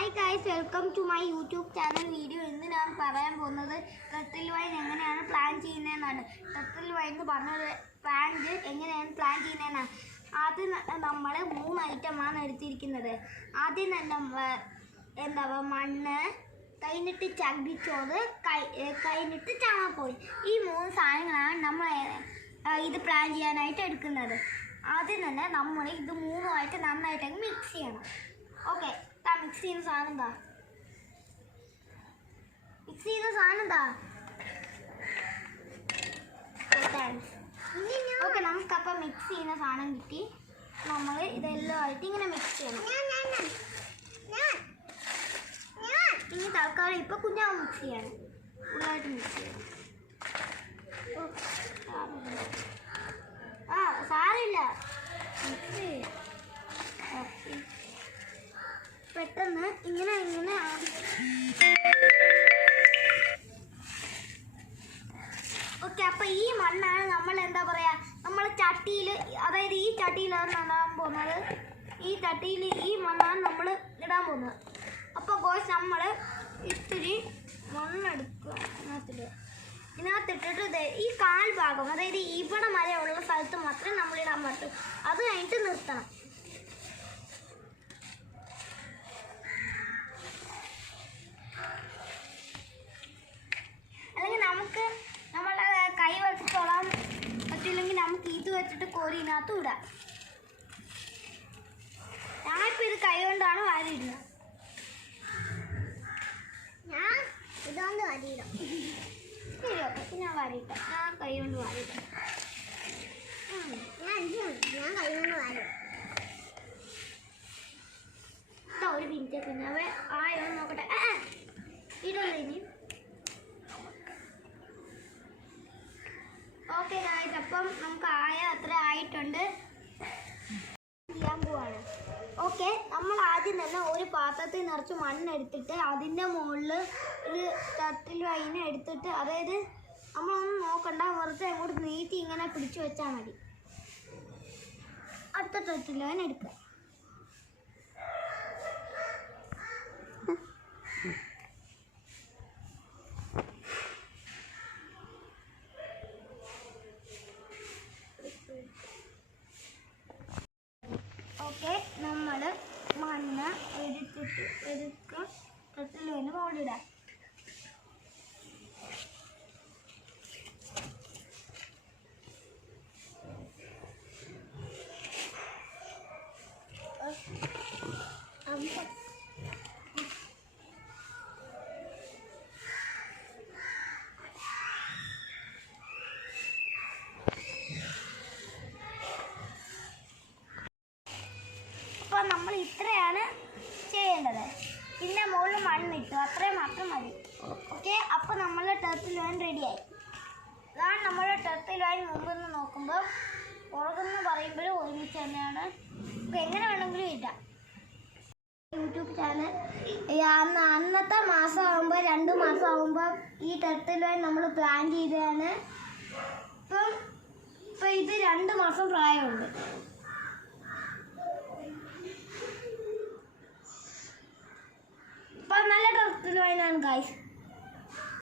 Hi guys, welcome to my YouTube channel video. ഇന്ന് ഞാൻ പറയാൻ പോകുന്നത് ടർട്ടിൽ വൈൻ എങ്ങനെയാണ് പ്ലാൻ ചെയ്യുന്നതെന്നാണ്. ടർട്ടിൽ വൈൻ എന്ന് പറഞ്ഞൊരു പ്ലാന്റ് എങ്ങനെയാണ് പ്ലാൻ ചെയ്യുന്നതെന്നാണ്. ആദ്യം നമ്മൾ 3 ഐറ്റമാണ് എടുത്തിരിക്കുന്നത്. ആദ്യം തന്നെ മണ്ണ്, കഴിഞ്ഞിട്ട് ചകിരിച്ചോറ്, കഴിഞ്ഞിട്ട് ചാണകപ്പൊടി. ഈ 3 സാധനങ്ങളാണ് നമ്മൾ ഇത് പ്ലാൻ ചെയ്യാനായിട്ട് എടുക്കുന്നത്. ആദ്യം തന്നെ നമ്മൾ ഇത് 3ആയിട്ട് നന്നായിട്ട് മിക്സ് ചെയ്യണം. ഓക്കെ, മിക്സ് ചെയ്യുന്ന സാധനം എന്താ? ഓക്കെ, നമുക്കപ്പം മിക്സ് ചെയ്യുന്ന സാധനം കിട്ടി. നമ്മൾ ഇതെല്ലാം ആയിട്ട് ഇങ്ങനെ മിക്സ് ചെയ്യണം. ഇനി തൽക്കാലം ഇപ്പൊ കുഞ്ഞാവ് മിക്സ് ചെയ്യണം. ഫുള്ളായിട്ട് മിക്സ് ചെയ്യണം. സാരമില്ല, മിക്സ് ചെയ്യാം. ഓക്കെ, പെട്ടെന്ന് ഇങ്ങനെ ഓക്കെ. അപ്പൊ ഈ മണ്ണാണ് നമ്മൾ നമ്മൾ ചട്ടിയിൽ, അതായത് ഈ ചട്ടിയിലാണ് നടാൻ പോകുന്നത്. ഈ ചട്ടിയിൽ ഈ മണ്ണാണ് നമ്മൾ ഇടാൻ പോകുന്നത്. അപ്പോൾ ഗോസ് നമ്മൾ ഇത്തിരി മണ്ണെടുക്കുക, ഇതിനകത്തിട്ടിട്ട് ഈ കാൽഭാഗം, അതായത് ഇവിടെ വരെ ഉള്ള സ്ഥലത്ത് മാത്രമേ നമ്മൾ ഇടാൻ പറ്റൂ. അത് കഴിഞ്ഞിട്ട് നിർത്തണം. അല്ലെങ്കിൽ നമുക്ക് നമ്മളെ കൈ വെച്ചിട്ട് തൊടാൻ പറ്റില്ലെങ്കിൽ നമുക്ക് ഇത് വെച്ചിട്ട് കോരിനകത്ത് ഇടാം. ഞാനിപ്പോൾ ഇത് കൈ കൊണ്ടാണ് വാരിയിടുന്നത്. ഞാൻ ഇതുകൊണ്ട് വാരിയിടാം. ശരി, ഓക്കെ, ഞാൻ വാരിയിട്ടാം. ഞാൻ കൈ കൊണ്ട് വാരിയിട്ടാം. ഞാൻ കൈ കൊണ്ട് വാരി. ഒരു മിനിറ്റ് പിന്നെ ആയോ നോക്കട്ടെ. ഇടല്ലേ ഇനി. ഓക്കെ ഗായ്സ്, അപ്പം നമുക്ക് അത്ര ആയിട്ടുണ്ട്. ചെയ്യാൻ പോവാണ്. ഓക്കെ, നമ്മൾ ആദ്യം തന്നെ ഒരു പാത്രത്തിൽ നിറച്ച് മണ്ണെടുത്തിട്ട് അതിൻ്റെ മുകളിൽ ഒരു ടർട്ടിൽ വൈൻ എടുത്തിട്ട്, അതായത് നമ്മളൊന്നും നോക്കണ്ട, വെറുതെ അങ്ങോട്ട് നീട്ടി ഇങ്ങനെ പിടിച്ചു വെച്ചാൽ മതി. അടുത്ത ടർട്ടിൽ വൈൻ എടുക്കുക. ഓക്കെ, നമ്മൾ മണ്ണ് എടുക്കുക, ടർട്ടിൽ വൈൻ മുകളിലിടാം. നമ്മൾ ഇത്രയാണ് ചെയ്യേണ്ടത്. പിന്നെ മുകളിൽ മണ്ണിട്ടു, അത്രയും മാത്രം മതി. ഓക്കെ, അപ്പോൾ നമ്മൾ ടർട്ടിൽ വൈൻ റെഡിയായി. അതാണ് നമ്മുടെ ടർട്ടിൽ വൈൻ. മുമ്പെന്ന് നോക്കുമ്പോൾ പുറകുന്ന് പറയുമ്പോഴും ഒരുമിച്ച് തന്നെയാണ്. എങ്ങനെ വേണമെങ്കിലും ഇടാം. യൂട്യൂബ് ചാനൽ അന്നത്തെ മാസം ആകുമ്പോൾ 2 മാസം ആകുമ്പോൾ ഈ ടർട്ടിൽ വൈൻ നമ്മൾ പ്ലാൻ ചെയ്തതാണ്. ഇപ്പം ഇത് 2 മാസം പ്രായമുണ്ട്. നല്ല ടർട്ടിൽ വൈനാണ് ഗൈസ്.